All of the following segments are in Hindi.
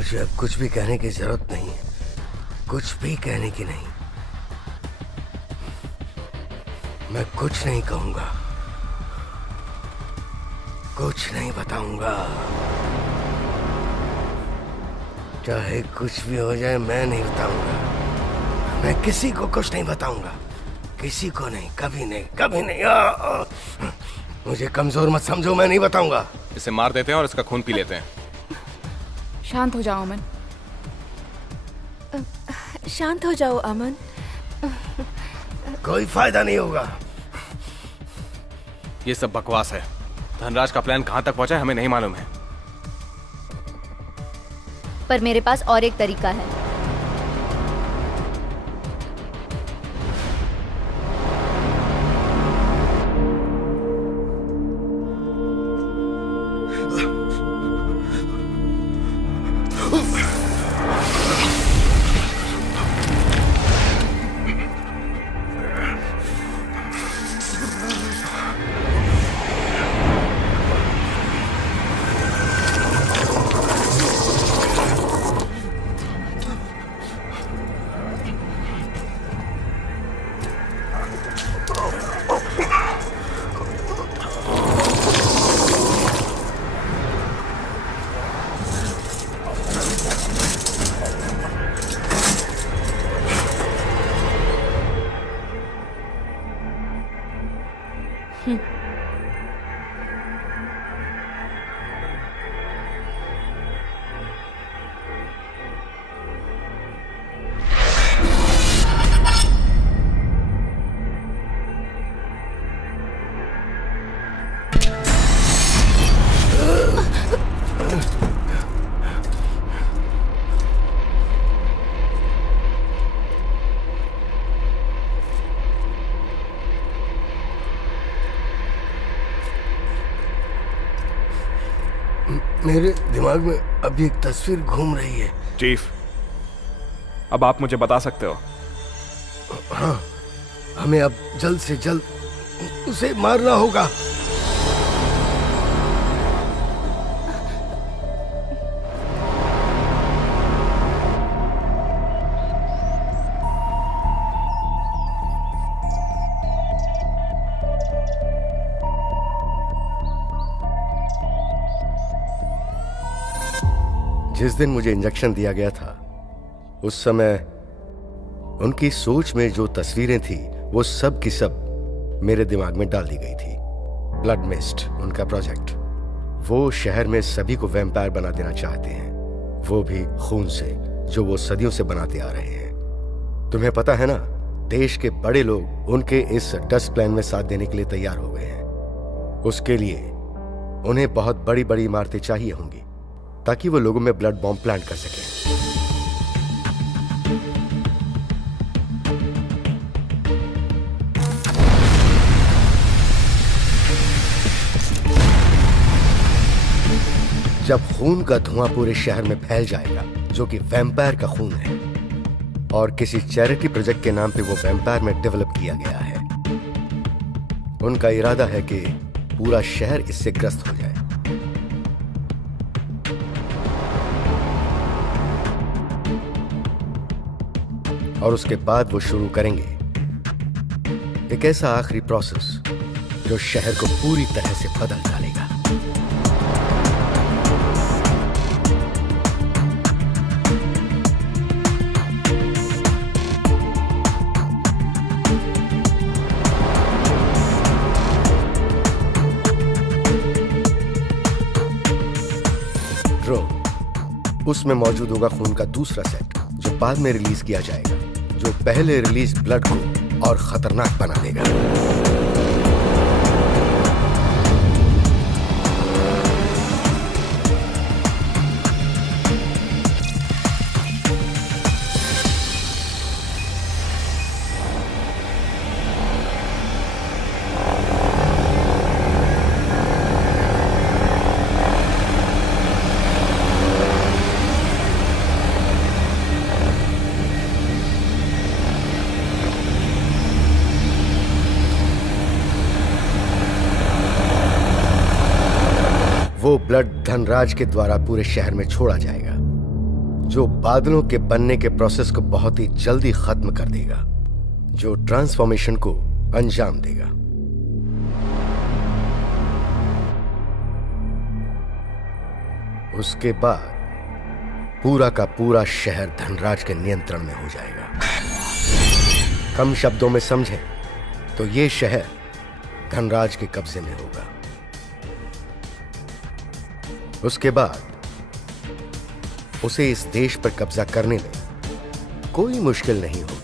मुझे अब कुछ भी कहने की जरूरत नहीं है, कुछ भी कहने की नहीं। मैं कुछ नहीं कहूंगा, कुछ नहीं बताऊंगा। चाहे कुछ भी हो जाए मैं नहीं बताऊंगा। मैं किसी को कुछ नहीं बताऊंगा, किसी को नहीं, कभी नहीं, कभी नहीं। मुझे कमजोर मत समझो, मैं नहीं बताऊंगा। इसे मार देते हैं और इसका खून पी लेते हैं। शांत हो जाओ अमन। शांत हो जाओ अमन। कोई फायदा नहीं होगा। ये सब बकवास है। धनराज का प्लान कहां तक पहुंचा है हमें नहीं मालूम है। पर मेरे पास और एक तरीका है। मेरे दिमाग में अभी एक तस्वीर घूम रही है। चीफ, अब आप मुझे बता सकते हो? हाँ, हमें अब जल्द से जल्द उसे मारना होगा। जिस दिन मुझे इंजेक्शन दिया गया था उस समय उनकी सोच में जो तस्वीरें थी वो सब की सब मेरे दिमाग में डाल दी गई थी। ब्लड मिस्ट उनका प्रोजेक्ट, वो शहर में सभी को वैम्पायर बना देना चाहते हैं, वो भी खून से, जो वो सदियों से बनाते आ रहे हैं। तुम्हें पता है ना, देश के बड़े लोग उनके इस डस्ट प्लान में साथ देने के लिए तैयार हो गए हैं। उसके लिए उन्हें बहुत बड़ी बड़ी इमारतें चाहिए होंगी ताकि वो लोगों में ब्लड बॉम्ब प्लांट कर सके। जब खून का धुआं पूरे शहर में फैल जाएगा, जो कि वैम्पायर का खून है, और किसी चैरिटी प्रोजेक्ट के नाम पे वो वैम्पायर में डेवलप किया गया है, उनका इरादा है कि पूरा शहर इससे ग्रस्त हो जाए। और उसके बाद वो शुरू करेंगे एक ऐसा आखिरी प्रोसेस जो शहर को पूरी तरह से बदल डालेगा। ड्रो, उसमें मौजूद होगा खून का दूसरा सेट जो बाद में रिलीज किया जाएगा, जो पहले रिलीज ब्लड को और खतरनाक बना देगा। वो ब्लड धनराज के द्वारा पूरे शहर में छोड़ा जाएगा जो बादलों के बनने के प्रोसेस को बहुत ही जल्दी खत्म कर देगा, जो ट्रांसफॉर्मेशन को अंजाम देगा। उसके बाद पूरा का पूरा शहर धनराज के नियंत्रण में हो जाएगा। कम शब्दों में समझें तो यह शहर धनराज के कब्जे में होगा। उसके बाद उसे इस देश पर कब्जा करने में कोई मुश्किल नहीं होगी।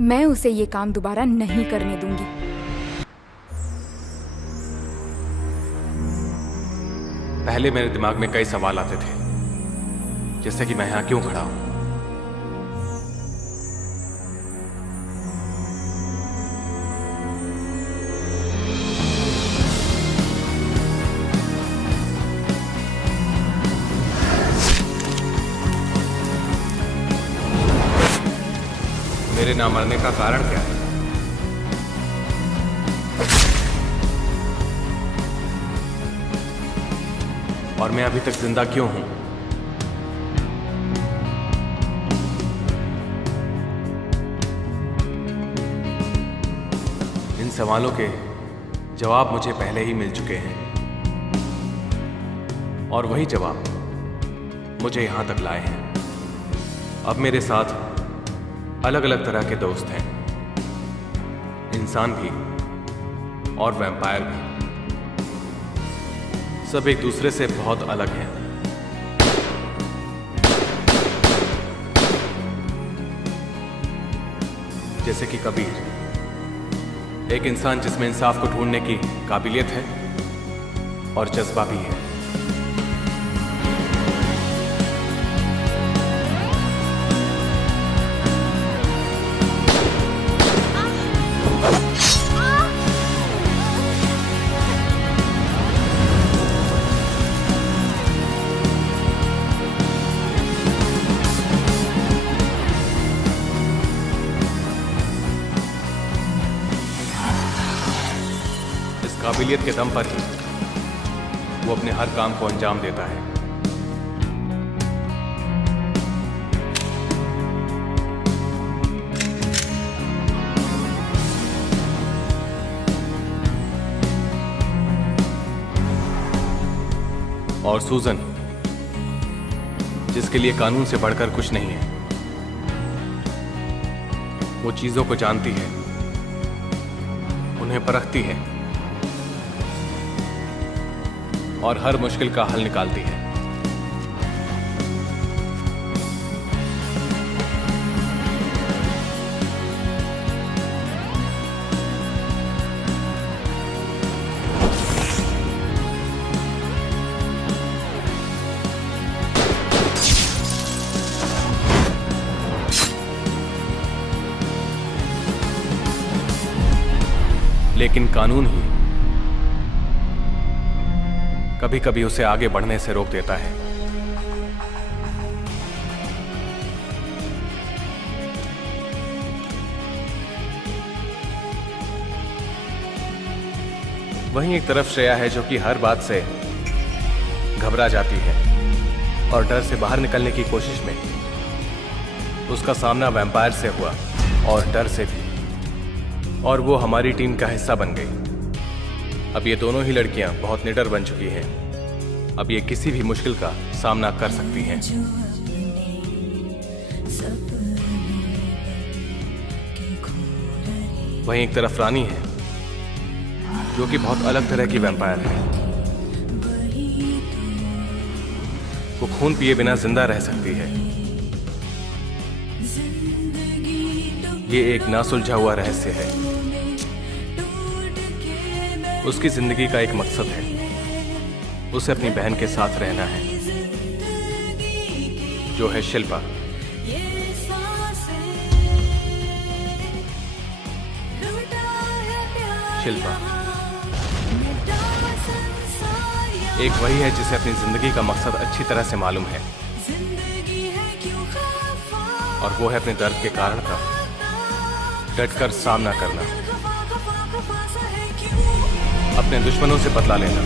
मैं उसे ये काम दोबारा नहीं करने दूंगी। पहले मेरे दिमाग में कई सवाल आते थे, जैसे कि मैं यहां क्यों खड़ा हूं। मेरे ना मरने का कारण क्या है? और मैं अभी तक जिंदा क्यों हूं? इन सवालों के जवाब मुझे पहले ही मिल चुके हैं, और वही जवाब मुझे यहां तक लाए हैं। अब मेरे साथ अलग अलग तरह के दोस्त हैं, इंसान भी और वैम्पायर भी। सब एक दूसरे से बहुत अलग हैं। जैसे कि कबीर, एक इंसान जिसमें इंसाफ को ढूंढने की काबिलियत है और जज्बा भी है। काबिलियत के दम पर ही वो अपने हर काम को अंजाम देता है। और सूजन, जिसके लिए कानून से बढ़कर कुछ नहीं है। वो चीजों को जानती है, उन्हें परखती है और हर मुश्किल का हल निकालती है। लेकिन कानून ही कभी कभी उसे आगे बढ़ने से रोक देता है। वहीं एक तरफ श्रेया है, जो कि हर बात से घबरा जाती है और डर से बाहर निकलने की कोशिश में उसका सामना वैम्पायर से हुआ और डर से भी, और वो हमारी टीम का हिस्सा बन गई। अब ये दोनों ही लड़कियां बहुत निडर बन चुकी हैं। अब ये किसी भी मुश्किल का सामना कर सकती हैं। वहीं एक तरफ रानी है, जो कि बहुत अलग तरह की वैम्पायर है। वो खून पिए बिना जिंदा रह सकती है। ये एक ना सुलझा हुआ रहस्य है। उसकी जिंदगी का एक मकसद है, उसे अपनी बहन के साथ रहना है, जो है शिल्पा। शिल्पा एक वही है जिसे अपनी जिंदगी का मकसद अच्छी तरह से मालूम है, और वो है अपने दर्द के कारण का डटकर सामना करना, अपने दुश्मनों से बदला लेना।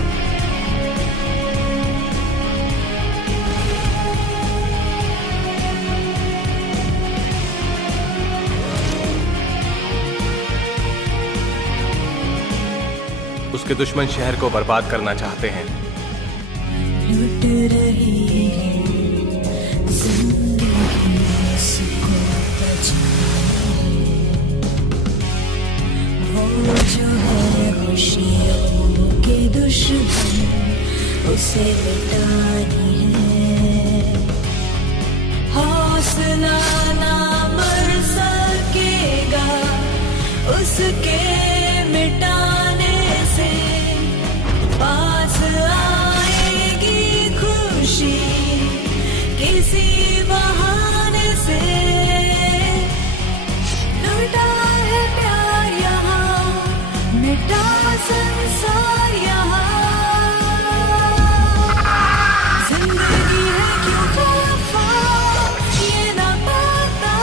उसके दुश्मन शहर को बर्बाद करना चाहते हैं। लुट रही है जिंदगी उसको बचाए, वो जो है खुशियों के दुश्मन उसे मिटानी है। हौसला ना मर सकेगा उसके मिटाने से, पास आएगी खुशी किसी बहाने से। लुटा है प्यार यहाँ, मिटा संसार यहाँ, जिंदगी है क्यों खफा ये ना पता,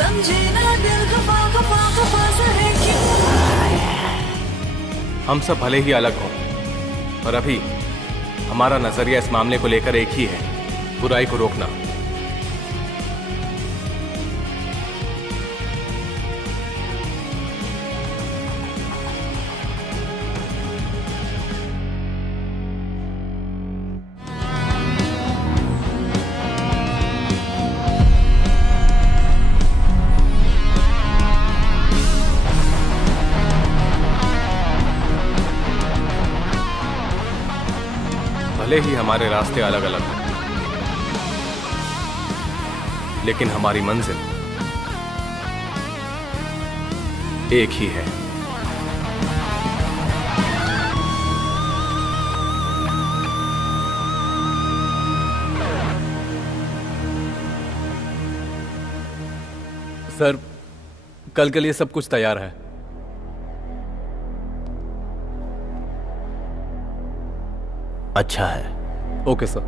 समझे ना दिल खफा खफा खफा सा है क्यों। हम सब भले ही अलग हों, पर अभी हमारा नजरिया इस मामले को लेकर एक ही है, बुराई को रोकना। भले ही हमारे रास्ते अलग अलग हैं, लेकिन हमारी मंजिल एक ही है। सर, कल के लिए सब कुछ तैयार है। अच्छा है। Okay sir.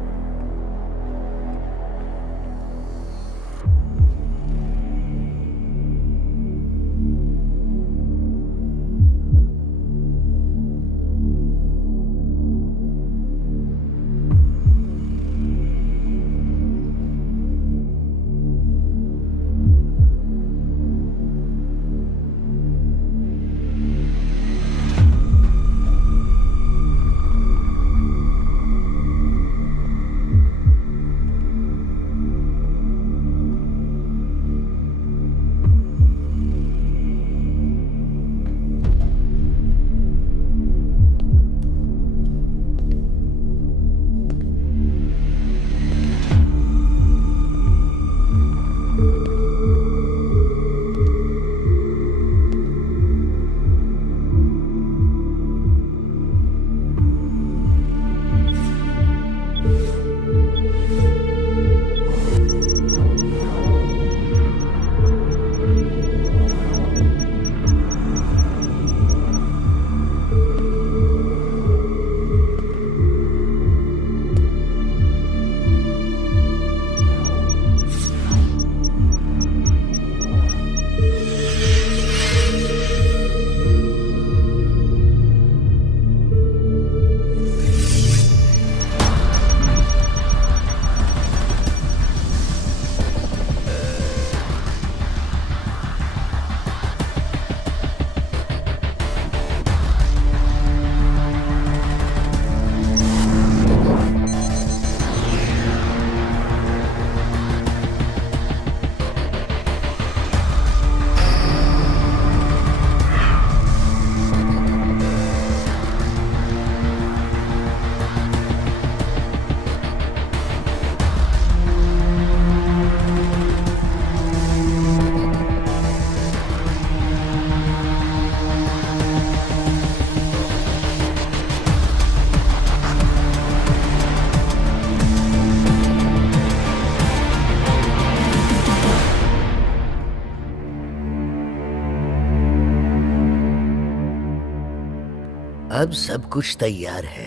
अब सब कुछ तैयार है,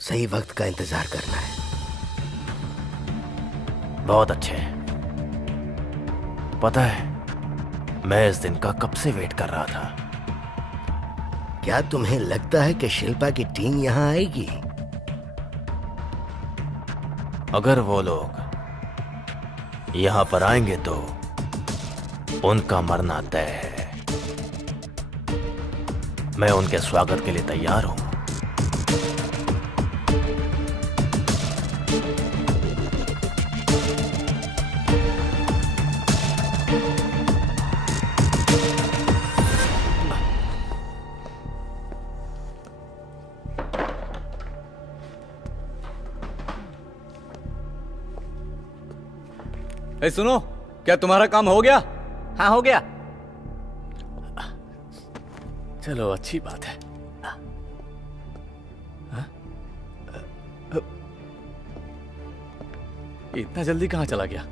सही वक्त का इंतजार करना है। बहुत अच्छे। पता है, मैं इस दिन का कब से वेट कर रहा था। क्या तुम्हें लगता है कि शिल्पा की टीम यहाँ आएगी? अगर वो लोग यहां पर आएंगे तो उनका मरना तय है। मैं उनके स्वागत के लिए तैयार हूं। ए सुनो, क्या तुम्हारा काम हो गया? हाँ हो गया। चलो अच्छी बात है। इतना जल्दी कहाँ चला गया?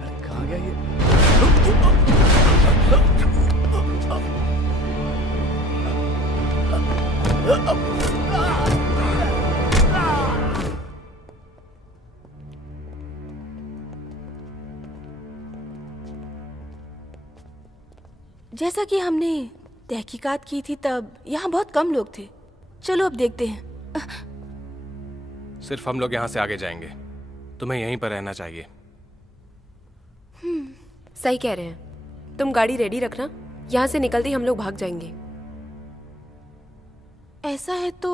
अरे कहाँ गया ये? जैसा कि हमने तहकीकात की थी तब यहाँ बहुत कम लोग थे। चलो अब देखते हैं। सिर्फ हम लोग यहाँ से आगे जाएंगे, तुम्हें यहीं पर रहना चाहिए। सही कह रहे हैं। तुम गाड़ी रेडी रखना, यहाँ से निकलते ही हम लोग भाग जाएंगे। ऐसा है तो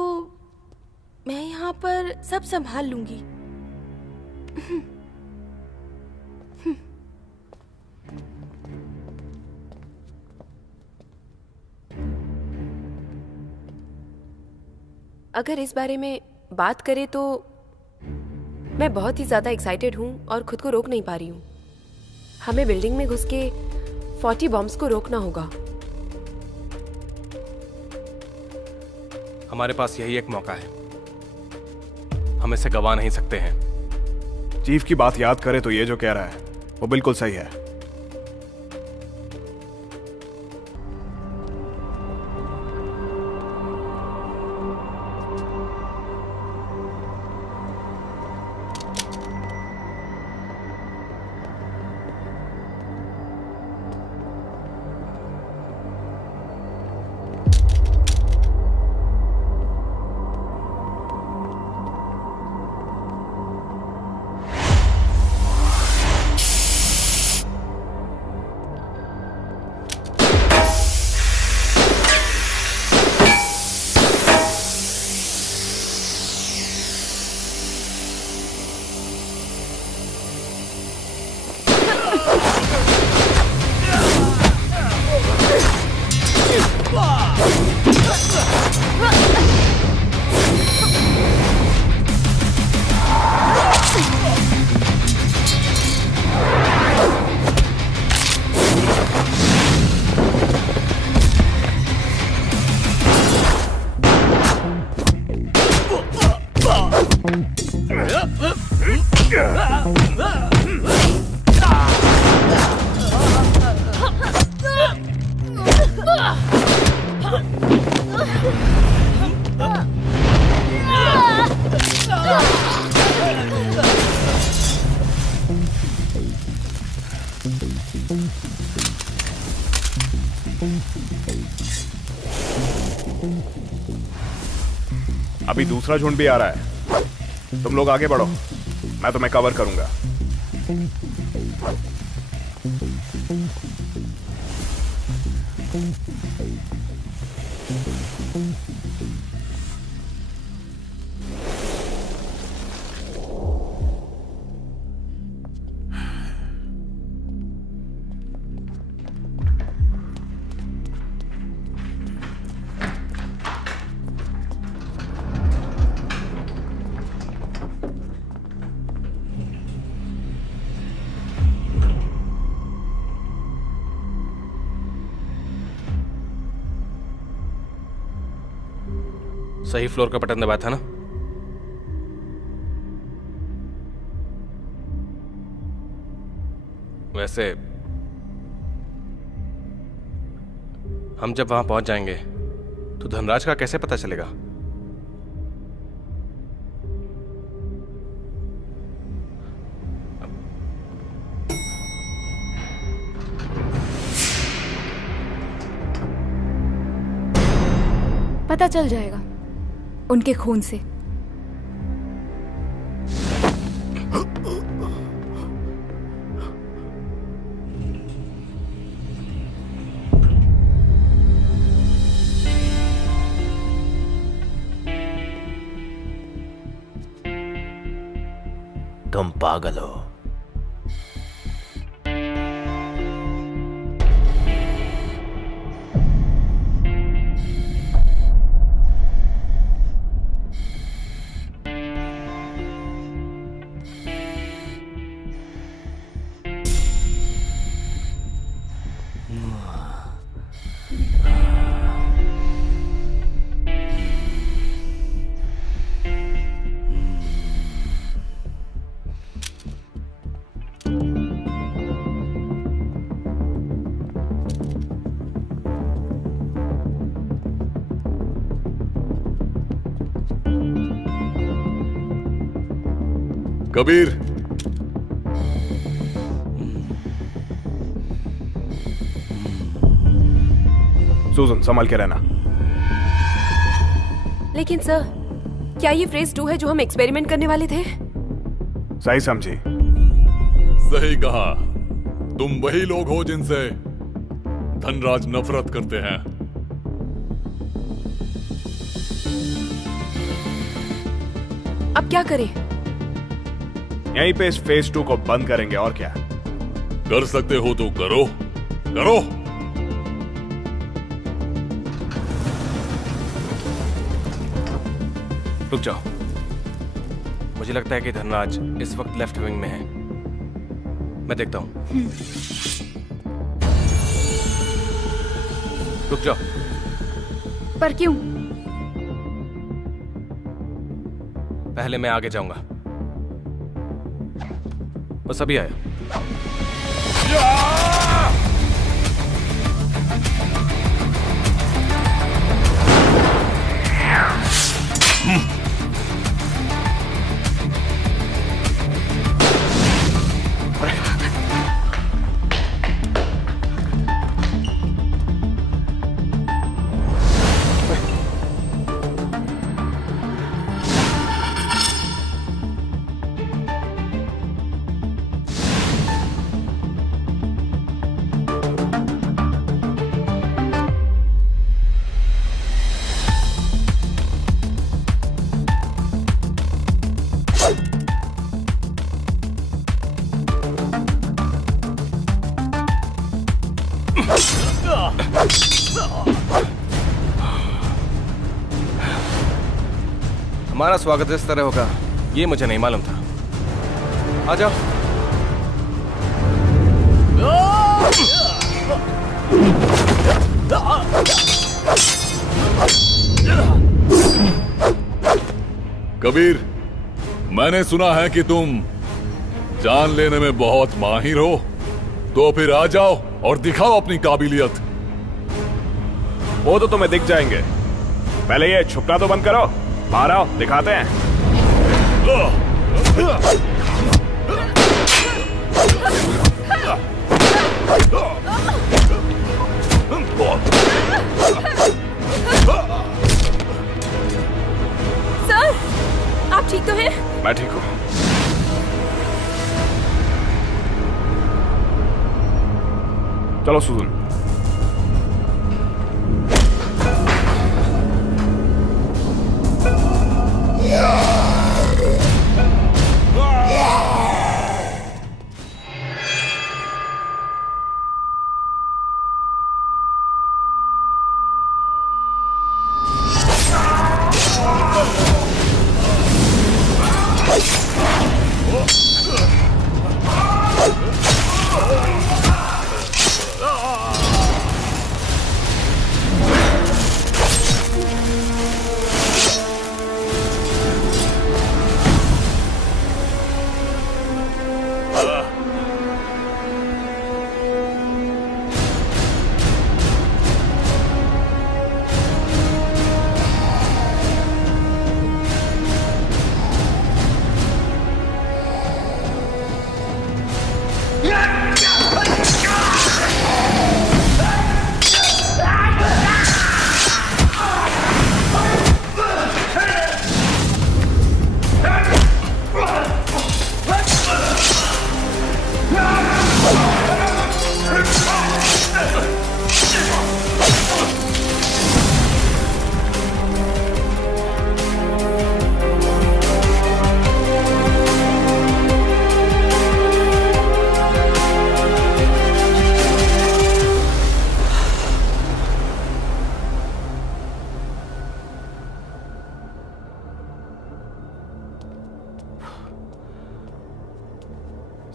मैं यहाँ पर सब संभाल लूंगी। अगर इस बारे में बात करें तो मैं बहुत ही ज़्यादा एक्साइटेड हूँ और खुद को रोक नहीं पा रही हूँ। हमें बिल्डिंग में घुस के 40 बॉम्ब्स को रोकना होगा। हमारे पास यही एक मौका है, हम इसे गवा नहीं सकते हैं। चीफ की बात याद करे तो ये जो कह रहा है वो बिल्कुल सही है। अभी दूसरा झुंड भी आ रहा है। तुम लोग आगे बढ़ो, मैं तुम्हें कवर करूंगा। सही फ्लोर का बटन दबाया था ना? वैसे हम जब वहां पहुंच जाएंगे तो धनराज का कैसे पता चलेगा? पता चल जाएगा उनके खून से। तुम पागल हो। कबीर, सुजन संभाल के रहना। लेकिन सर, क्या ये फेज 2 है जो हम एक्सपेरिमेंट करने वाले थे? सही समझी। सही कहा। तुम वही लोग हो जिनसे धनराज नफरत करते हैं। अब क्या करें? यहीं पे इस फेज 2 को बंद करेंगे और क्या। कर सकते हो तो करो, करो। रुक जाओ, मुझे लगता है कि धनराज इस वक्त लेफ्ट विंग में है। मैं देखता हूं। रुक जाओ। पर क्यों? पहले मैं आगे जाऊंगा। बस अभी आया। हमारा स्वागत इस तरह होगा ये मुझे नहीं मालूम था। आ जाओ। कबीर, मैंने सुना है कि तुम जान लेने में बहुत माहिर हो, तो फिर आ जाओ और दिखाओ अपनी काबिलियत। वो तो तुम्हें दिख जाएंगे। पहले ये छुपना तो बंद करो। बाहर आओ, दिखाते हैं। सर, आप ठीक तो हैं? मैं ठीक हूं। चलो सुजन।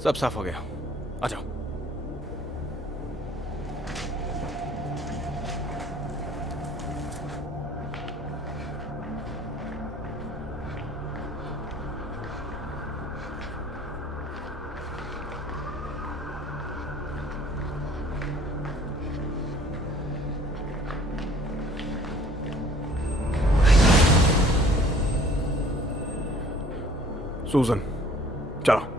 सब साफ हो गया, आ जाओ। सूजन, चलो।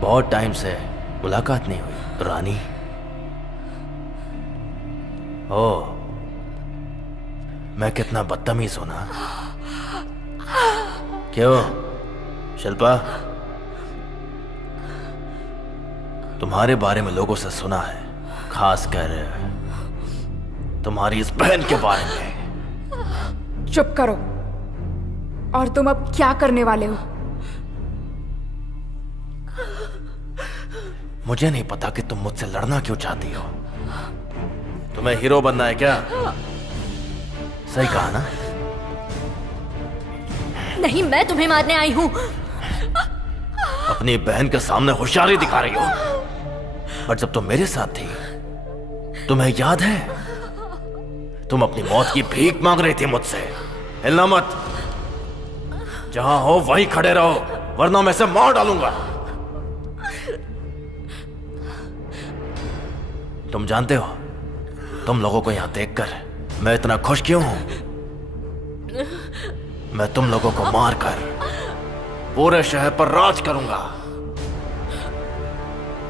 बहुत टाइम से मुलाकात नहीं हुई रानी। ओ, मैं कितना बदतमीज हूं ना। क्यों शिल्पा, तुम्हारे बारे में लोगों से सुना है, खासकर तुम्हारी इस बहन के बारे में। चुप करो। और तुम अब क्या करने वाले हो? मुझे नहीं पता कि तुम मुझसे लड़ना क्यों चाहती हो। तुम्हें हीरो बनना है क्या? सही कहा ना? नहीं, मैं तुम्हें मारने आई हूं। अपनी बहन के सामने होशियारी दिखा रही हो, पर जब तुम मेरे साथ थी, तुम्हें याद है तुम अपनी मौत की भीख मांग रही थी मुझसे। हिलना मत, जहां हो वहीं खड़े रहो, वरना मैं इसे मार डालूंगा। तुम जानते हो तुम लोगों को यहां देखकर मैं इतना खुश क्यों हूं? मैं तुम लोगों को मारकर पूरे शहर पर राज करूंगा।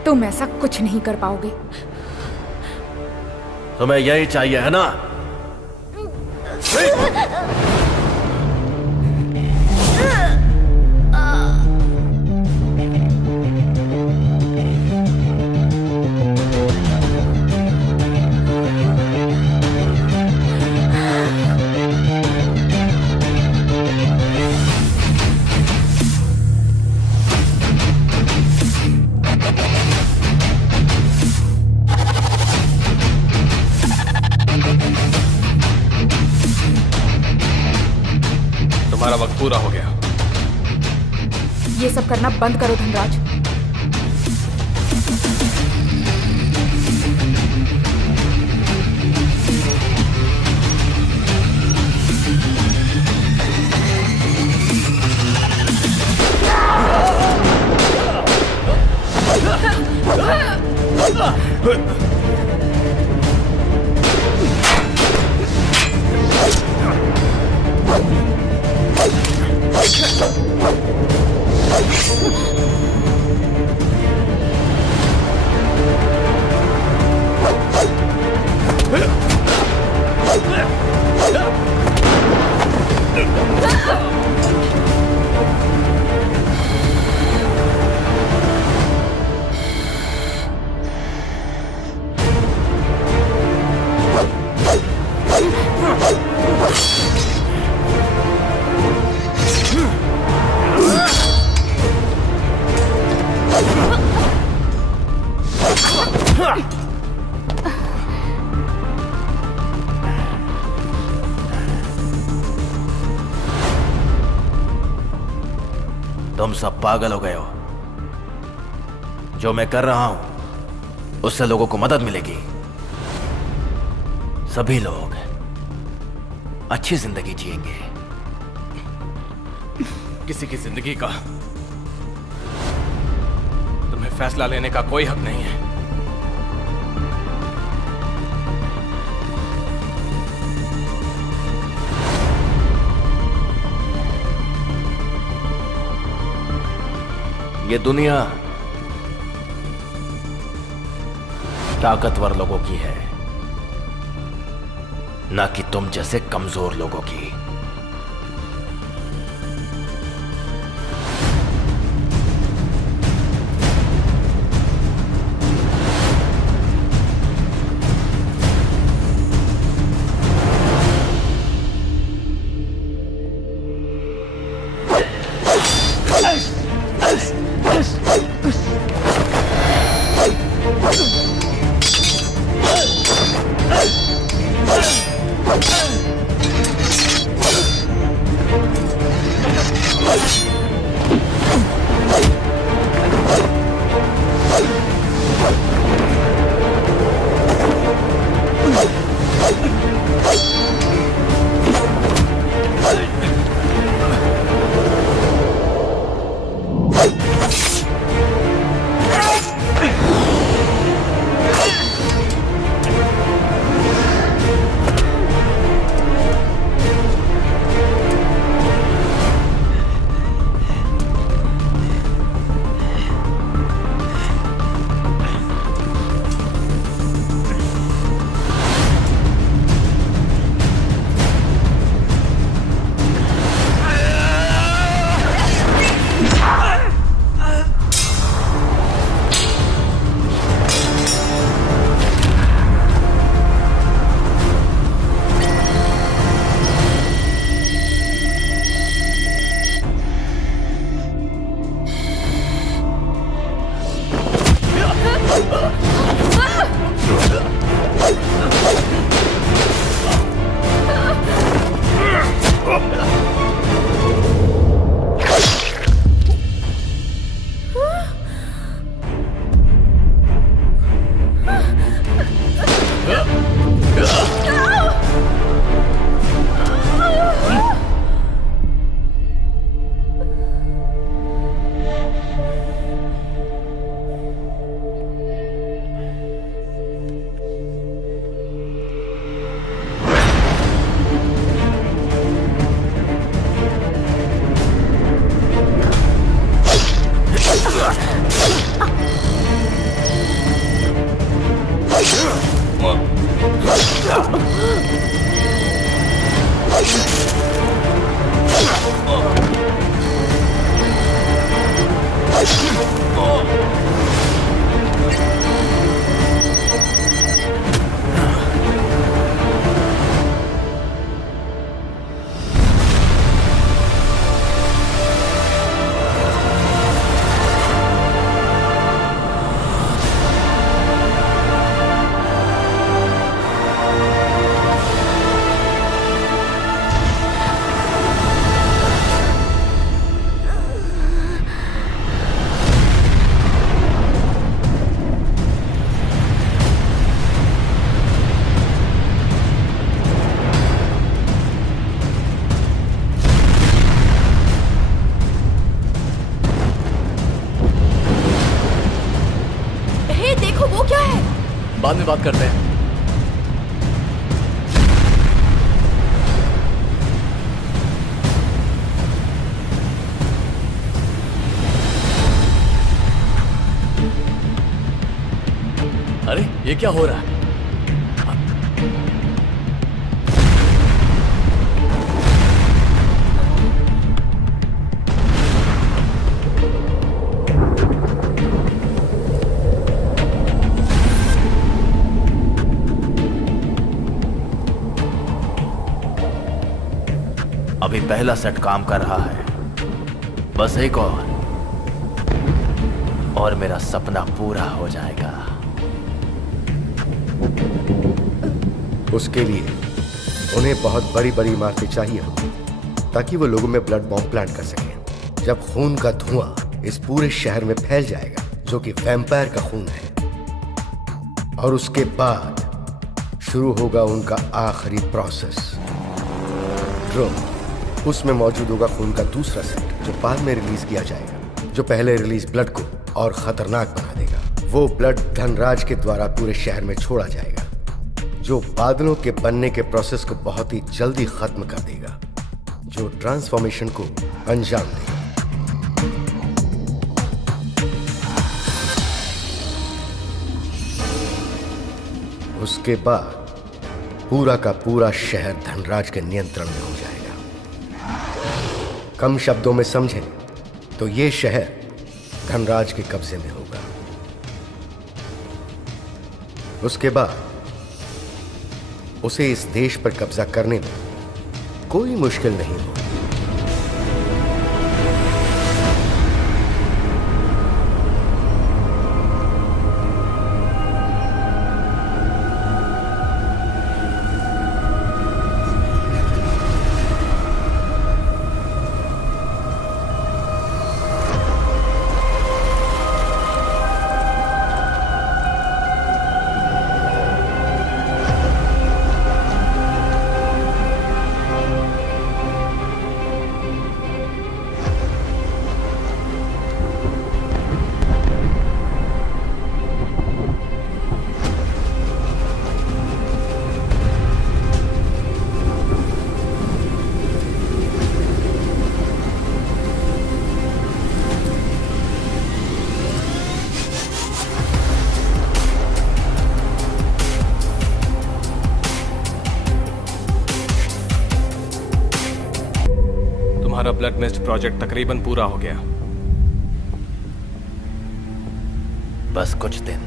तुम ऐसा कुछ नहीं कर पाओगे। तुम्हें यही चाहिए है ना? तुम्हारा वक्त पूरा हो गया। ये सब करना बंद करो धनराज। तुम सब पागल हो गए हो। जो मैं कर रहा हूं उससे लोगों को मदद मिलेगी। सभी लोग अच्छी जिंदगी जिएंगे। किसी की जिंदगी का तुम्हें फैसला लेने का कोई हक नहीं है। ये दुनिया ताकतवर लोगों की है, ना कि तुम जैसे कमजोर लोगों की। बाद में बात करते हैं। अरे ये क्या हो रहा है? अभी पहला सेट काम कर रहा है, बस एक और मेरा सपना पूरा हो जाएगा। उसके लिए उन्हें बहुत बड़ी बड़ी इमारतें चाहिए होंगी ताकि वो लोगों में ब्लड बॉम्ब प्लांट कर सकें। जब खून का धुआं इस पूरे शहर में फैल जाएगा, जो कि वैम्पायर का खून है, और उसके बाद शुरू होगा उनका आखिरी प्रोसेस, ड्रम। उसमें मौजूद होगा खून का दूसरा सेट, जो बाद में रिलीज किया जाएगा, जो पहले रिलीज ब्लड को और खतरनाक बना देगा। वो ब्लड धनराज के द्वारा पूरे शहर में छोड़ा जाएगा, जो बादलों के बनने के प्रोसेस को बहुत ही जल्दी खत्म कर देगा, जो ट्रांसफॉर्मेशन को अंजाम देगा। उसके बाद पूरा का पूरा शहर धनराज के नियंत्रण में हो जाएगा। कम शब्दों में समझें तो यह शहर धनराज के कब्जे में होगा। उसके बाद उसे इस देश पर कब्जा करने में कोई मुश्किल नहीं होगी। हमारा ब्लड मिस्ट प्रोजेक्ट तकरीबन पूरा हो गया। बस कुछ दिन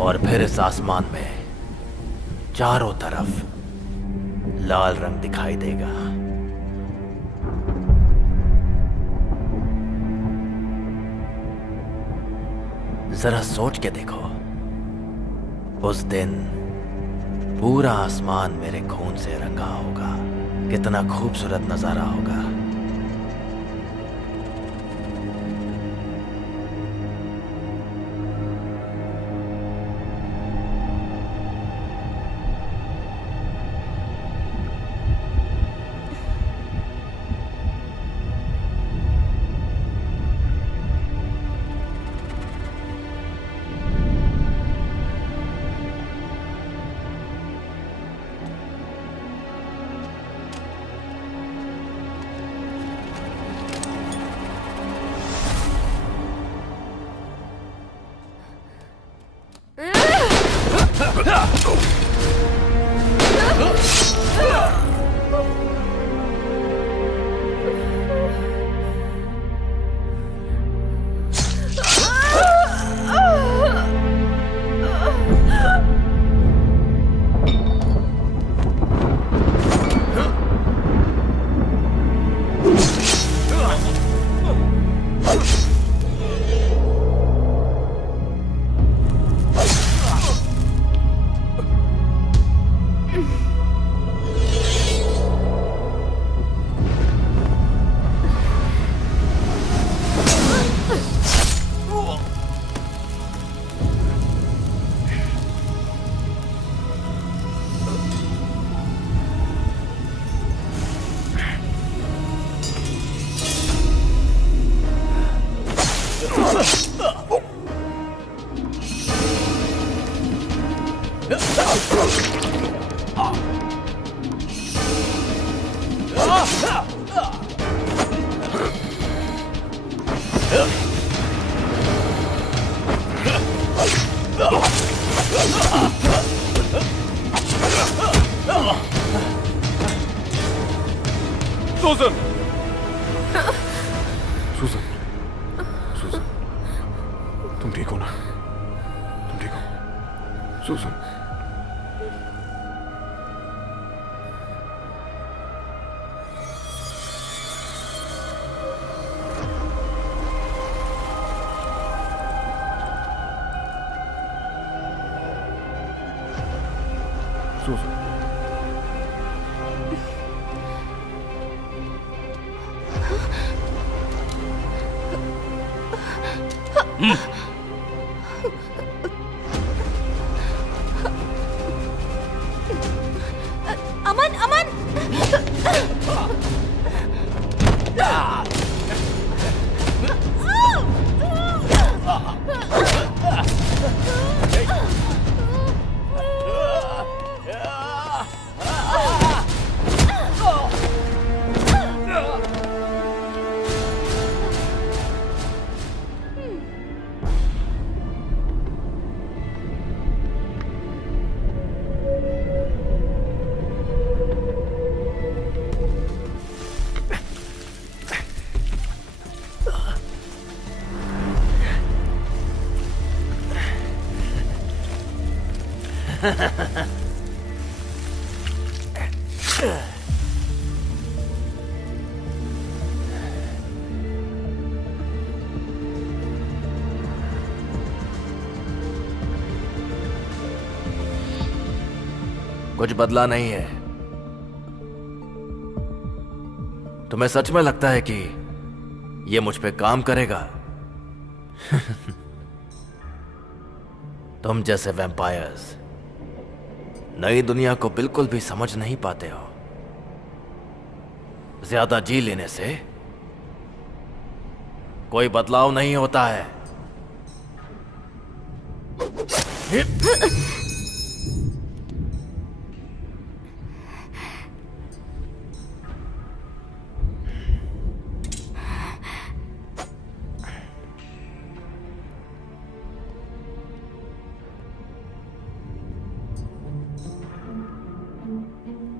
और फिर इस आसमान में चारों तरफ लाल रंग दिखाई देगा। जरा सोच के देखो, उस दिन पूरा आसमान मेरे खून से रंगा होगा। कितना खूबसूरत नजारा होगा। सुसन! सुसन! सुसन! तुम ठीक हो ना? तुम ठीक हो? सुसन! सुसन! अमन अमन कुछ बदला नहीं है। तुम्हें सच में लगता है कि ये मुझ पे काम करेगा? तुम जैसे वैम्पायर्स नई दुनिया को बिल्कुल भी समझ नहीं पाते हो। ज्यादा जी लेने से कोई बदलाव नहीं होता है।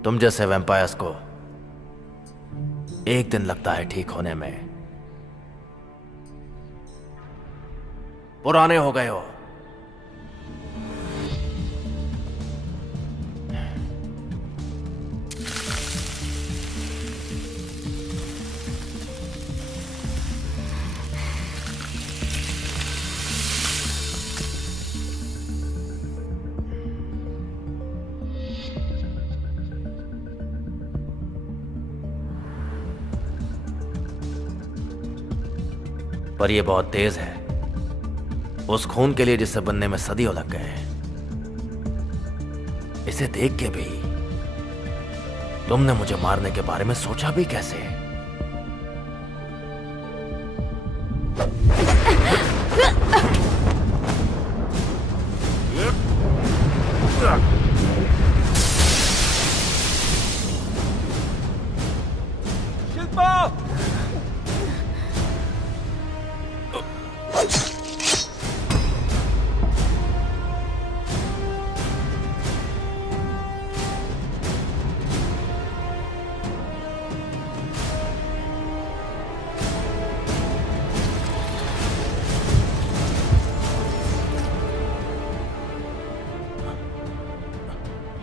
तुम जैसे वैम्पायर्स को एक दिन लगता है ठीक होने में। पुराने हो गए हो। पर यह बहुत तेज है उस खून के लिए जिससे बनने में सदियों लग गए। इसे देख के भी तुमने मुझे मारने के बारे में सोचा भी कैसे?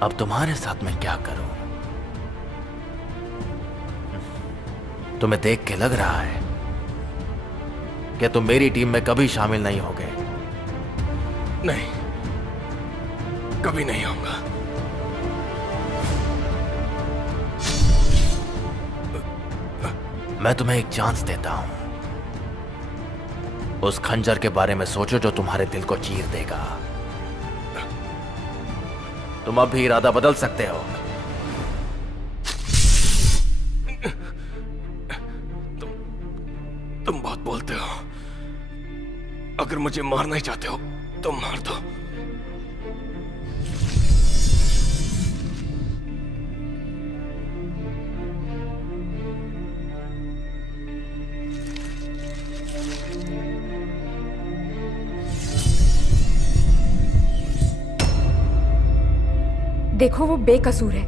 अब तुम्हारे साथ मैं क्या करूं? तुम्हें देख के लग रहा है कि तुम मेरी टीम में कभी शामिल नहीं होगे। नहीं, कभी नहीं होगा। मैं तुम्हें एक चांस देता हूं। उस खंजर के बारे में सोचो जो तुम्हारे दिल को चीर देगा। तुम अब भी इरादा बदल सकते हो। तुम बहुत बोलते हो। अगर मुझे मारना ही चाहते हो तो मार दो। देखो वो बेकसूर है।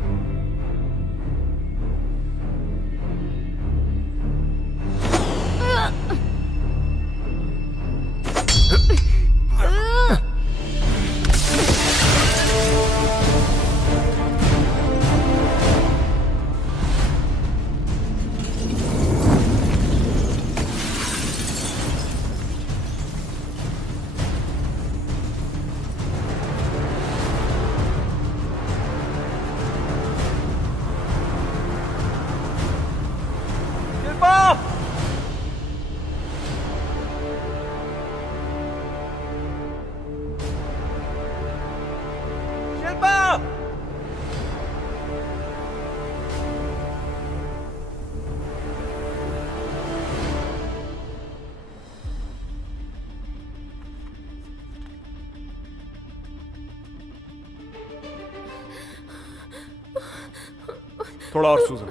थोड़ा और सूजन,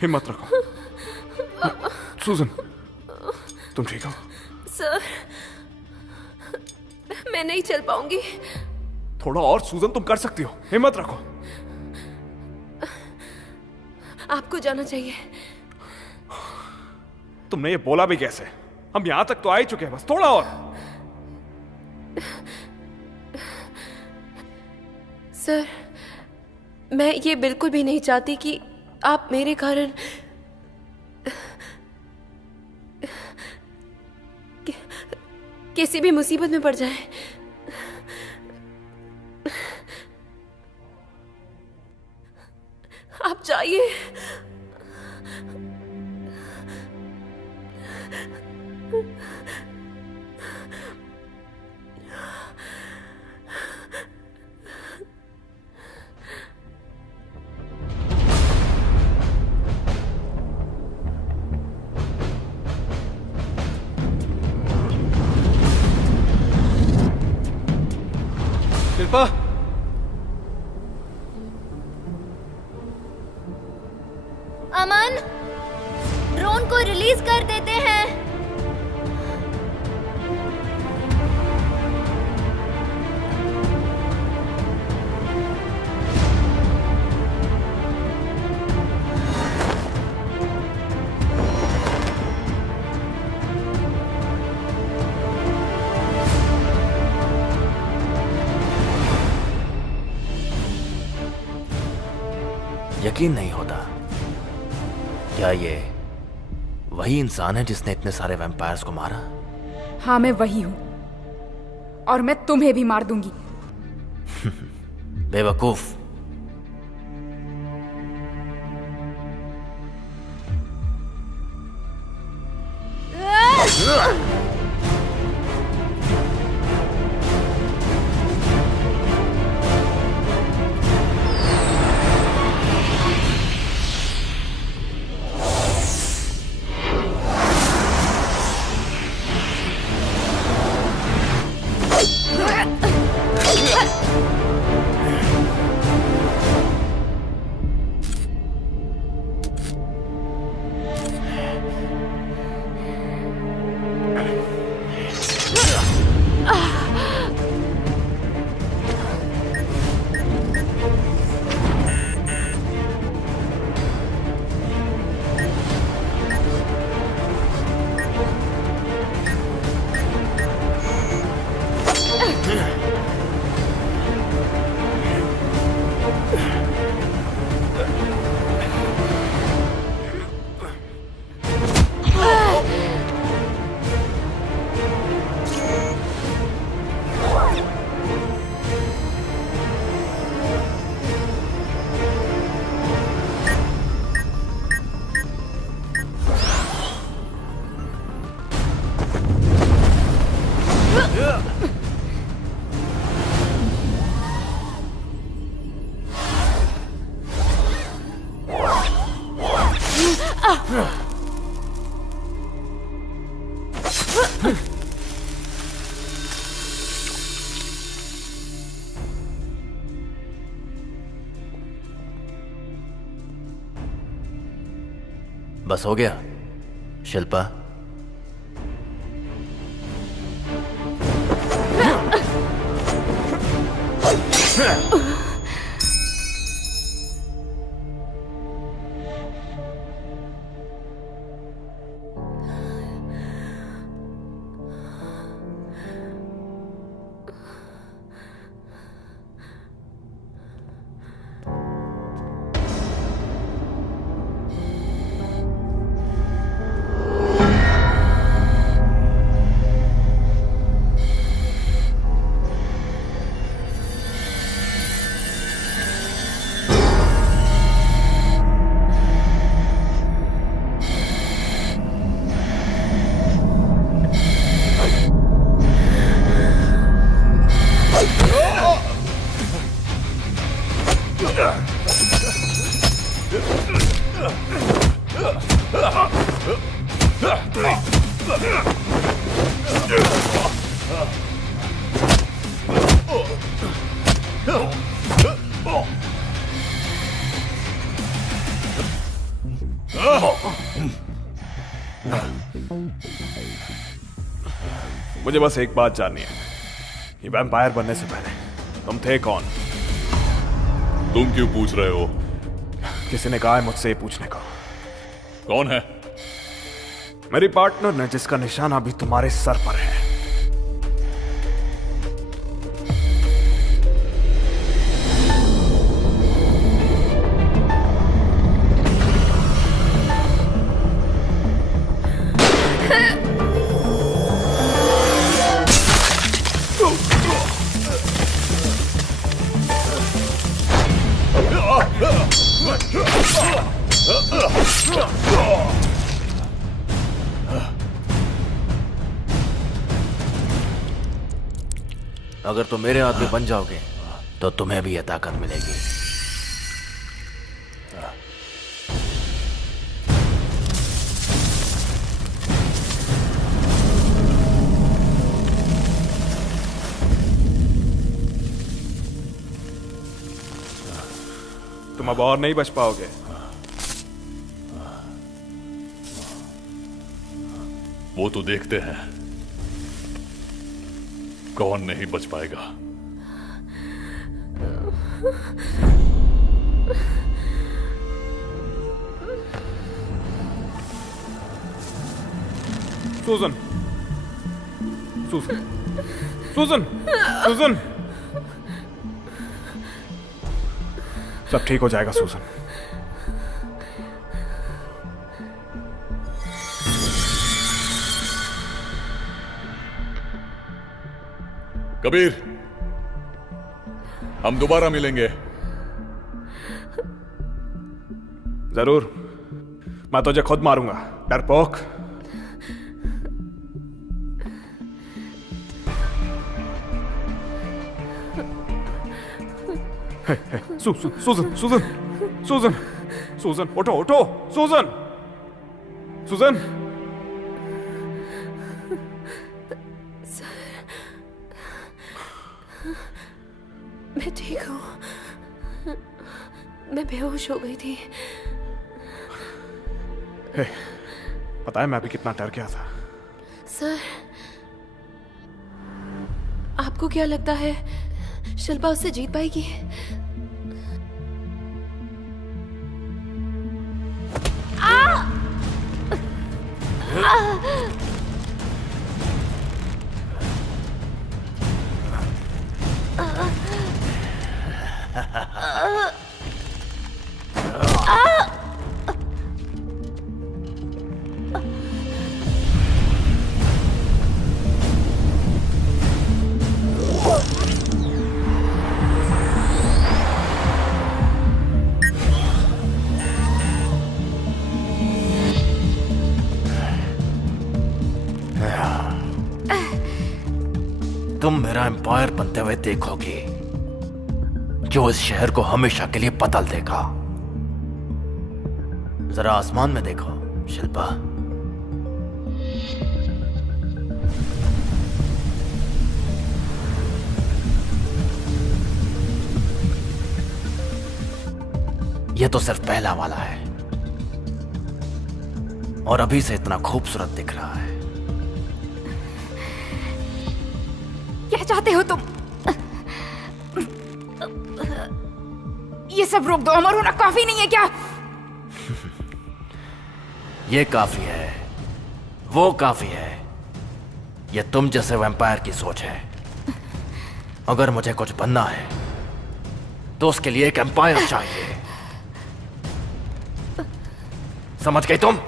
हिम्मत रखो। सूजन, तुम ठीक हो? सर, मैं नहीं चल पाऊंगी। थोड़ा और सूजन, तुम कर सकती हो, हिम्मत रखो। आपको जाना चाहिए। तुमने ये बोला भी कैसे? हम यहां तक तो आ ही चुके हैं, बस थोड़ा और। सर, मैं ये बिल्कुल भी नहीं चाहती कि आप मेरे कारण किसी भी मुसीबत में पड़ जाएं। आप जाइए। शिल्पा, अमन, ड्रोन को रिलीज कर देते हैं। यकीन नहीं होता, क्या ये वही इंसान है जिसने इतने सारे वैम्पायर्स को मारा? हाँ, मैं वही हूं और मैं तुम्हें भी मार दूंगी। बेवकूफ। बस हो गया शिल्पा? मुझे बस एक बात जाननी है, ये वैम्पायर बनने से पहले तुम थे कौन? तुम क्यों पूछ रहे हो? किसी ने कहा है मुझसे ये पूछने को। कौन है? मेरी पार्टनर ने, जिसका निशाना अभी तुम्हारे सर पर है। अगर तुम मेरे आदमी बन जाओगे तो तुम्हें भी यह ताकत मिलेगी। तुम अब और नहीं बच पाओगे। वो तो देखते हैं कौन नहीं बच पाएगा। सूजन, सूजन, सूजन, सूजन, सब ठीक हो जाएगा सूजन। कबीर, हम दोबारा मिलेंगे। जरूर, मैं तुझे खुद मारूंगा, डरपोक। सूजन, सूजन, सूजन, सूजन, उठो, उठो, सूजन, सूजन। मैं ठीक हूँ। मैं बेहोश हो गई थी। पता है मैं भी कितना डर गया था। सर, आपको क्या लगता है शिल्पा उससे जीत पाएगी? तुम मेरा एम्पायर बनते हुए देखोगे जो इस शहर को हमेशा के लिए बदल देगा। जरा आसमान में देखो शिल्पा। यह तो सिर्फ पहला वाला है और अभी से इतना खूबसूरत दिख रहा है। क्या चाहते हो तुम? ये सब रोक दो, अमर होना काफी नहीं है क्या? ये काफी है, वो काफी है। ये तुम जैसे वैम्पायर की सोच है। अगर मुझे कुछ बनना है तो उसके लिए एक एम्पायर चाहिए। समझ गई तुम?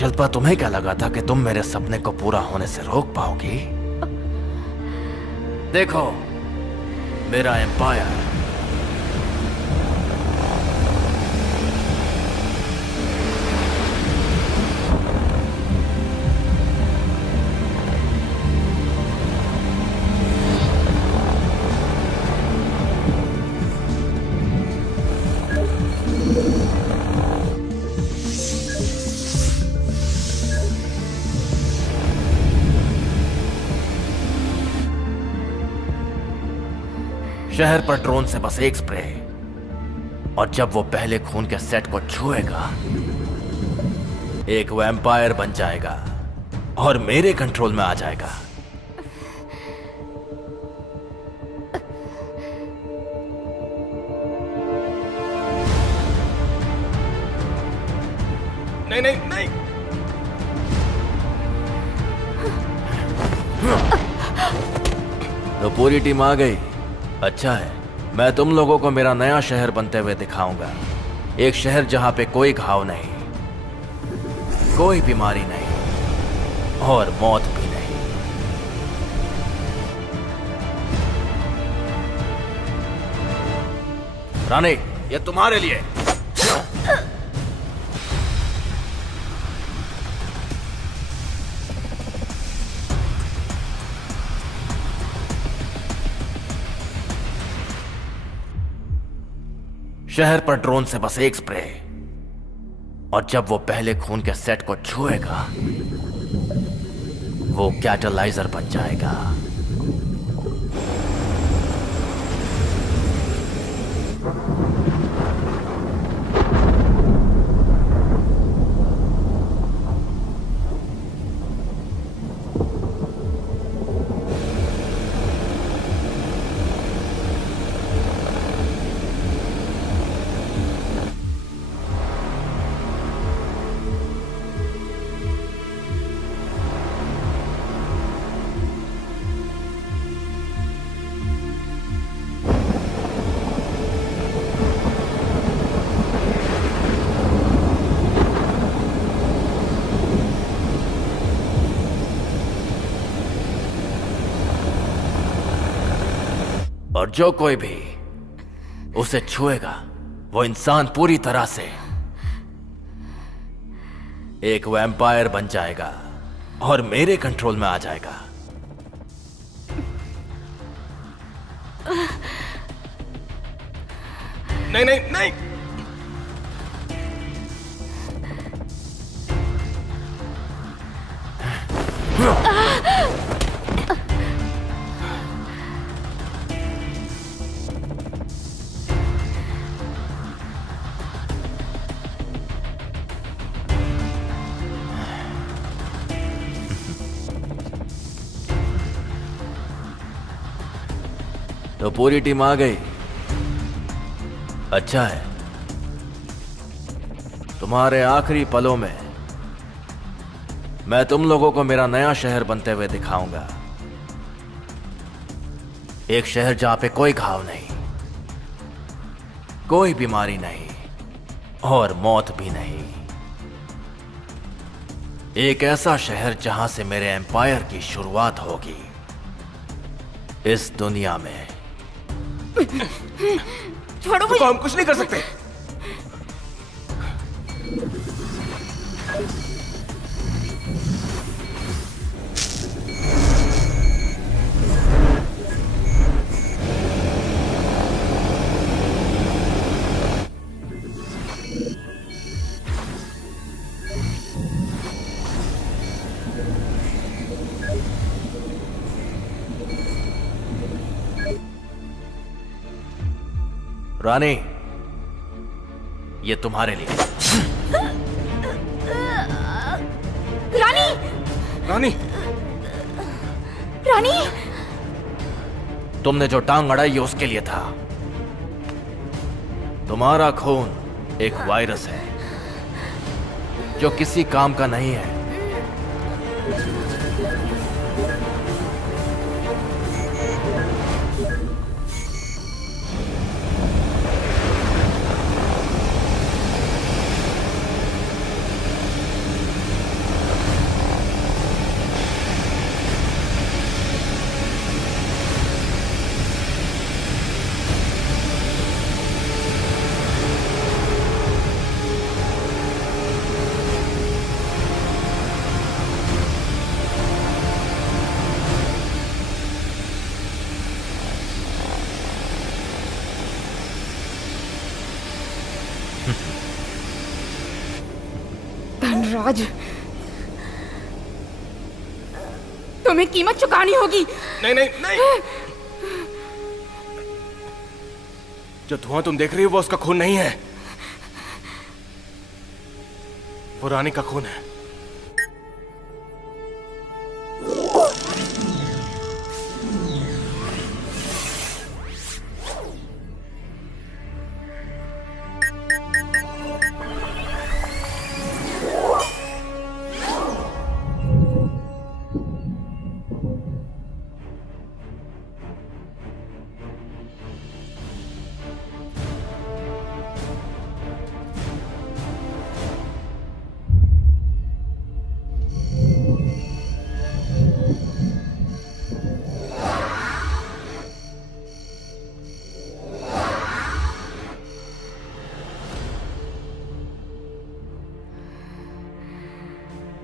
शिल्पा, तुम्हें क्या लगा था कि तुम मेरे सपने को पूरा होने से रोक पाओगी? देखो, मेरा एम्पायर शहर पर ड्रोन से बस एक स्प्रे, और जब वो पहले खून के सेट को छुएगा, एक वैम्पायर बन जाएगा और मेरे कंट्रोल में आ जाएगा। नहीं नहीं नहीं। तो पूरी टीम आ गई। अच्छा है, मैं तुम लोगों को मेरा नया शहर बनते हुए दिखाऊंगा। एक शहर जहां पे कोई घाव नहीं, कोई बीमारी नहीं और मौत भी नहीं। रानी, ये तुम्हारे लिए। शहर पर ड्रोन से बस एक स्प्रे, और जब वो पहले खून के सेट को छुएगा, वो कैटलाइजर बन जाएगा। और जो कोई भी उसे छुएगा, वो इंसान पूरी तरह से एक वैम्पायर बन जाएगा और मेरे कंट्रोल में आ जाएगा। नहीं नहीं नहीं। तो पूरी टीम आ गई। अच्छा है, तुम्हारे आखिरी पलों में मैं तुम लोगों को मेरा नया शहर बनते हुए दिखाऊंगा। एक शहर जहां पे कोई घाव नहीं, कोई बीमारी नहीं और मौत भी नहीं। एक ऐसा शहर जहां से मेरे एम्पायर की शुरुआत होगी इस दुनिया में। छोड़ो मुझे। हम कुछ नहीं कर सकते। रानी, ये तुम्हारे लिए। रानी! रानी! रानी! तुमने जो टांग अड़ाई है उसके लिए था। तुम्हारा खून एक वायरस है जो किसी काम का नहीं है। राज, तुम्हें कीमत चुकानी होगी। नहीं नहीं नहीं, जो धुआं तुम देख रही हो वो उसका खून नहीं है, वो रानी का खून है।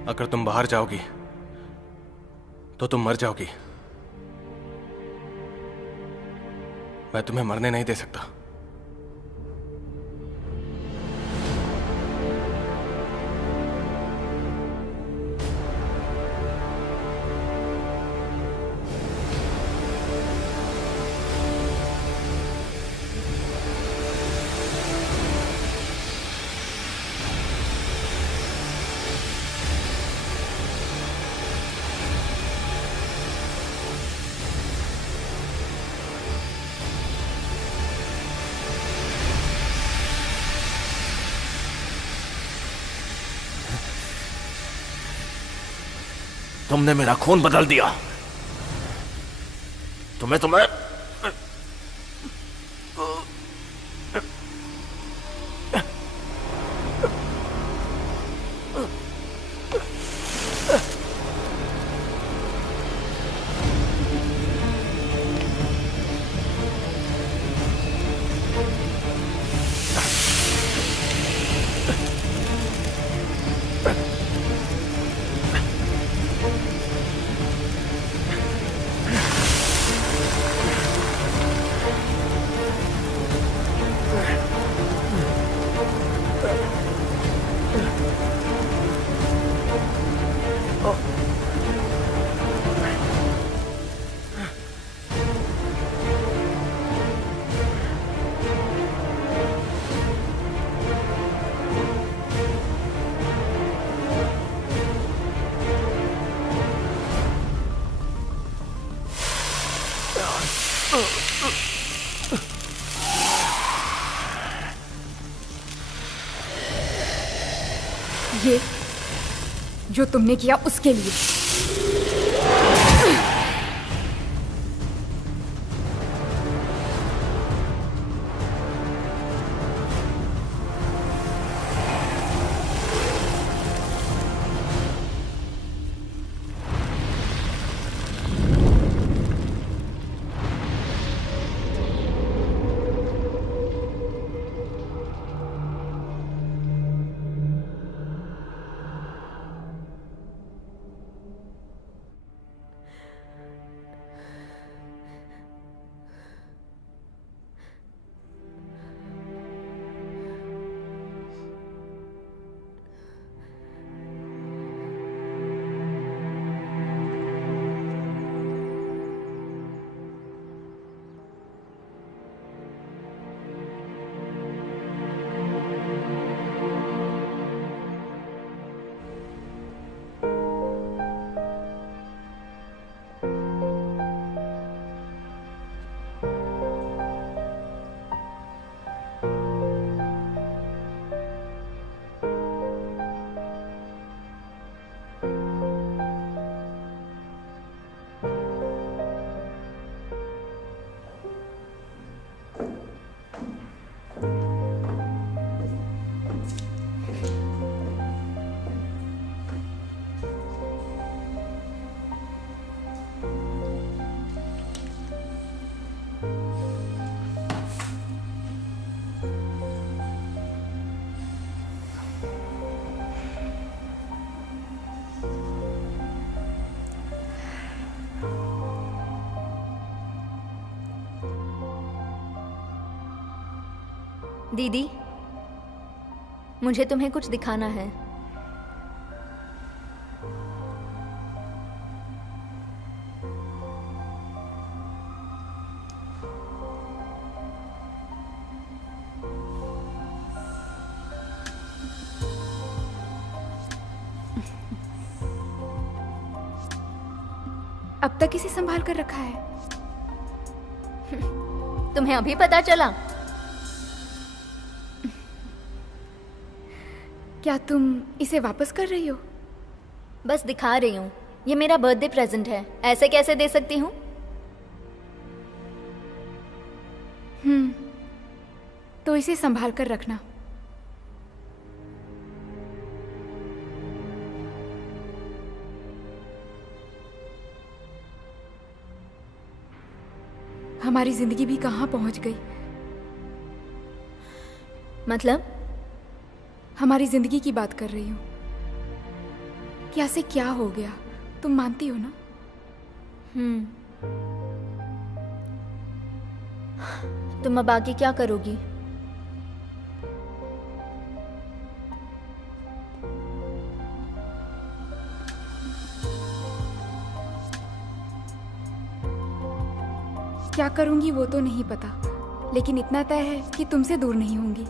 अगर तुम बाहर जाओगी तो तुम मर जाओगी। मैं तुम्हें मरने नहीं दे सकता। तुमने मेरा खून बदल दिया। तुम्हें ये जो तुमने किया उसके लिए। दीदी, मुझे तुम्हें कुछ दिखाना है। कब तक इसे संभाल कर रखा है? तुम्हें अभी पता चला? क्या तुम इसे वापस कर रही हो? बस दिखा रही हूँ। ये मेरा बर्थडे प्रेजेंट है, ऐसे कैसे दे सकती हूँ? तो इसे संभाल कर रखना। हमारी जिंदगी भी कहाँ पहुंच गई? मतलब? हमारी जिंदगी की बात कर रही हूँ। क्या से क्या हो गया, तुम मानती हो ना? तुम अब आगे क्या करोगी? क्या करूंगी वो तो नहीं पता, लेकिन इतना तय है कि तुमसे दूर नहीं होंगी।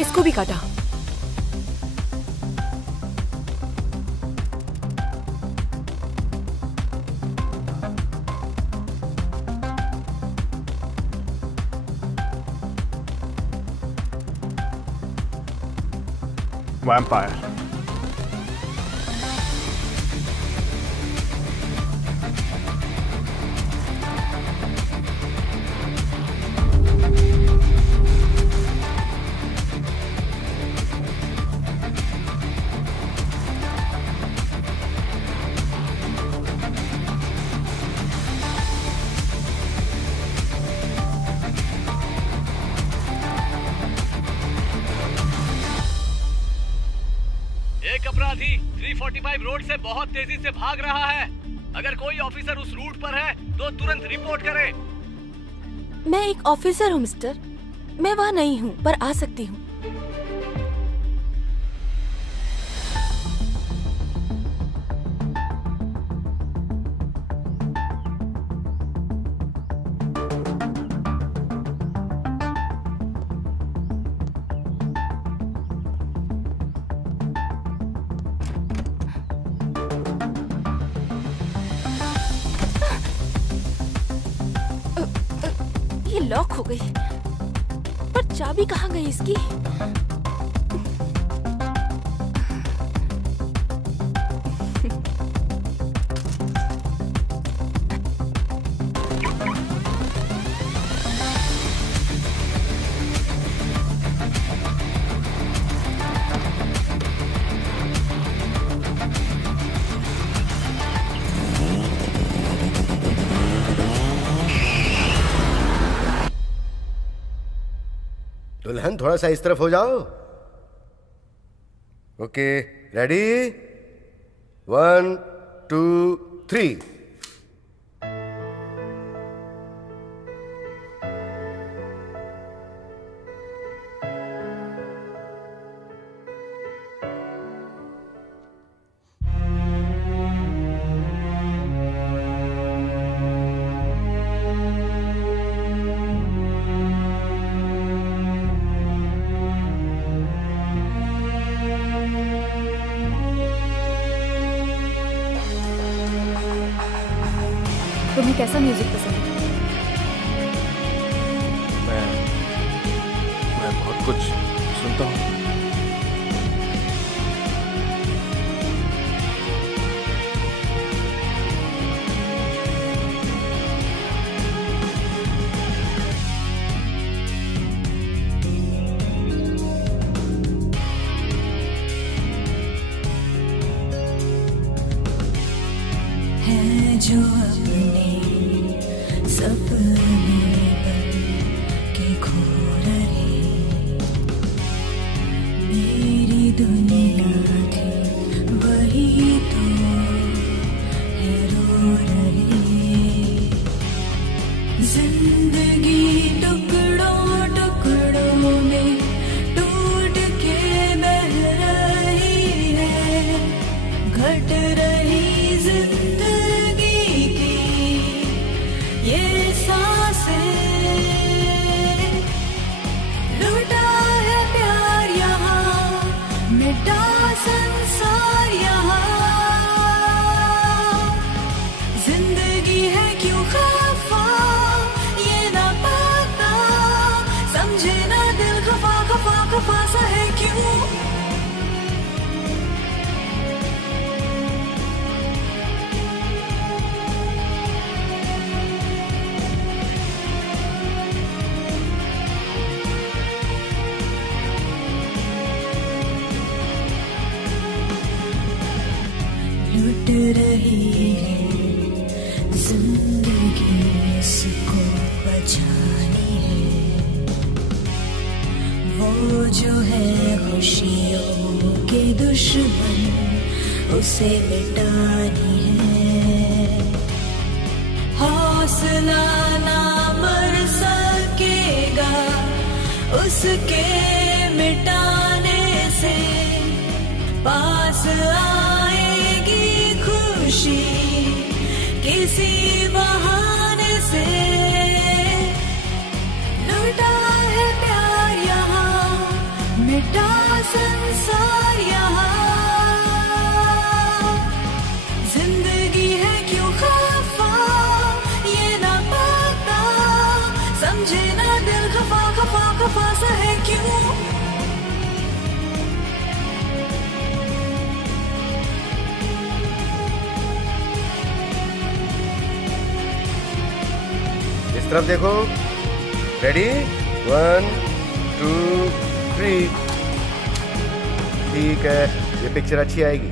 इसको भी काटा। वैम्पायर। एक अपराधी 345 रोड से बहुत तेजी से भाग रहा है। अगर कोई ऑफिसर उस रूट पर है तो तुरंत रिपोर्ट करे। मैं एक ऑफिसर हूँ मिस्टर, मैं वहाँ नहीं हूँ पर आ सकती हूँ। ये लॉक हो गई, पर चाबी कहाँ गई इसकी? दुल्हन थोड़ा सा इस तरफ हो जाओ। Okay, ready? 1 2 3। तुम्हें कैसा म्यूजिक पसंद है? मैं बहुत कुछ सुनता हूँ। जो अपने सपने बन के खो रहे, मेरी दुनिया थी वही तो है रो रहे। जिंदगी टुकड़ों टुकड़ों में टूट के बह रही है, घट रही जिंदगी की ये सांसें। लूटा है प्यार यहाँ, मिटा संसार यहाँ, जिंदगी है क्यों खफा ये ना पता, समझे ना दिल खफा खफा खफा सा है क्यों। लुट रही है जिंदगी, इसको बचानी है, वो जो है खुशियों के दुश्मन उसे मिटानी है। हौसला ना मर सकेगा उसके मिटाने से, पास आएगी खुशी किसी बहाने से। लूटा है प्यार यहाँ, मिटा संसार यहाँ, जिंदगी है क्यों खफा ये ना पता, समझे ना दिल खफा खफा खफा सा है क्यों। इस तरफ देखो, रेडी, 1 2 3। ठीक है, ये पिक्चर अच्छी आएगी।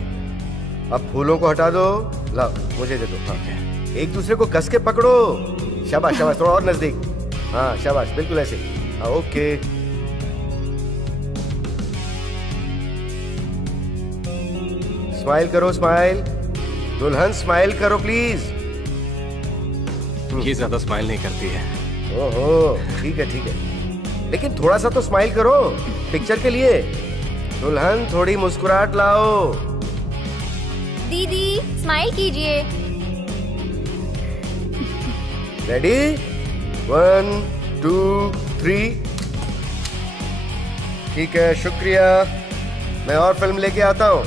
अब फूलों को हटा दो, लाओ मुझे दे दो। हाँ, एक दूसरे को कस के पकड़ो, शाबाश शाबाश, थोड़ा और नजदीक, हाँ शाबाश, बिल्कुल ऐसे। हाँ ओके। स्माइल करो, स्माइल, दुल्हन स्माइल करो प्लीज। ये ज्यादा स्माइल नहीं करती है। ओहो, ठीक है ठीक है, लेकिन थोड़ा सा तो स्माइल करो पिक्चर के लिए। दुल्हन थोड़ी मुस्कुराहट लाओ। दीदी स्माइल कीजिए। रेडी, 1 2 3। ठीक है, शुक्रिया, मैं और फिल्म लेके आता हूँ।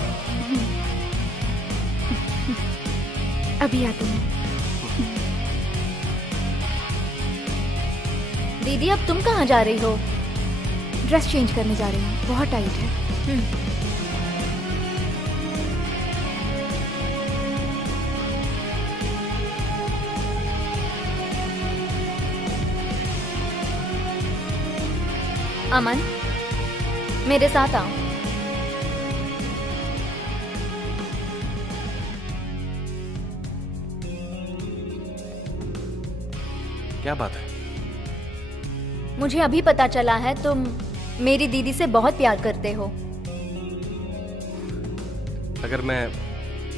अभी आती हूँ। दीदी अब तुम कहाँ जा रही हो? ड्रेस चेंज करने जा रही हूँ, बहुत टाइट है। अमन मेरे साथ आओ। क्या बात है? मुझे अभी पता चला है तुम मेरी दीदी से बहुत प्यार करते हो। अगर मैं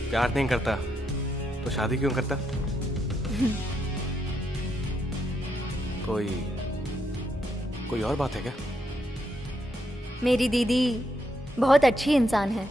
प्यार नहीं करता तो शादी क्यों करता? कोई और बात है क्या? मेरी दीदी बहुत अच्छी इंसान है।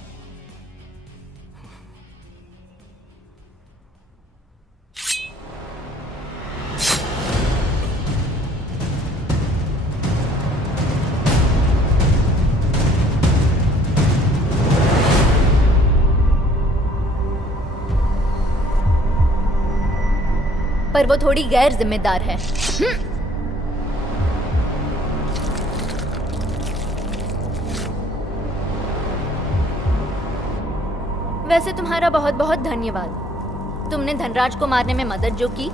पर वो थोड़ी गैर जिम्मेदार है। वैसे तुम्हारा बहुत बहुत धन्यवाद। तुमने धनराज को मारने में मदद जो की।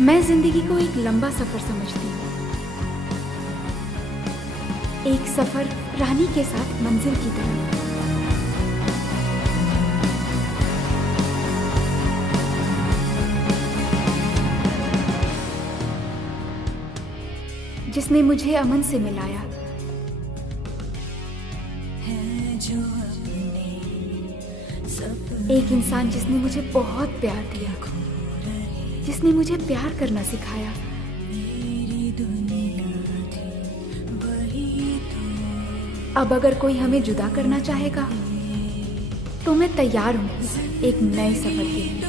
मैं जिंदगी को एक लंबा सफर समझती हूँ, एक सफर रानी के साथ मंजिल की तरफ। जिसने मुझे अमन से मिलाया, एक इंसान जिसने मुझे बहुत प्यार दिया, जिसने मुझे प्यार करना सिखाया। अब अगर कोई हमें जुदा करना चाहेगा तो मैं तैयार हूँ एक नए सफर के लिए।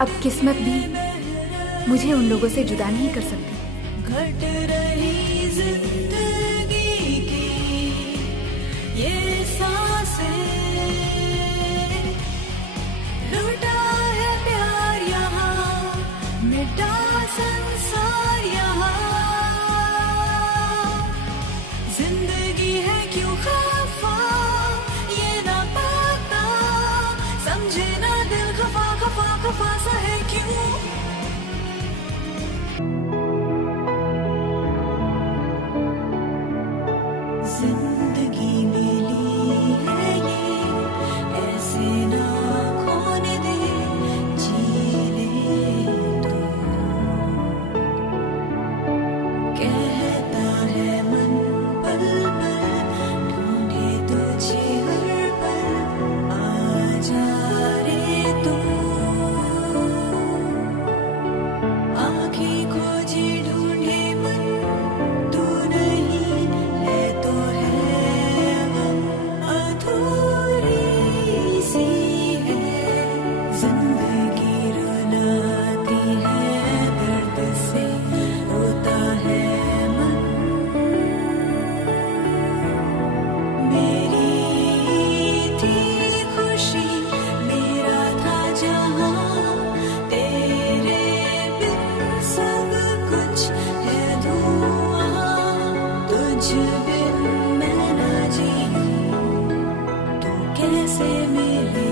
अब किस्मत भी मुझे उन लोगों से जुदा नहीं कर सकती। घट रही जिंदगी की ये सांसें, लूटा है प्यार यहाँ, मिटा संसार यहाँ। जिंदगी है क्यों खफा, ये ना पता, समझे ना दिल खफा खफा खफा सा है क्यों। जिंदगी मिली है ये, ऐसे ना खोने दे, जी ले तू। कहता है मन पल पल, ढूंढे तुझे हर पल, आ जा रे तू। आँखें खोजे ढूंढे मन, तू नहीं है तो है गम, अधूरी सी है जिंदगी, रुलाती है दर्द से, रोता है मन। मेरी थी खुशी, मेरा था जहां, तेरे बिन सब कुछ है धुआं। तुझ बिन मैं ना जीऊं, तू कैसे मिले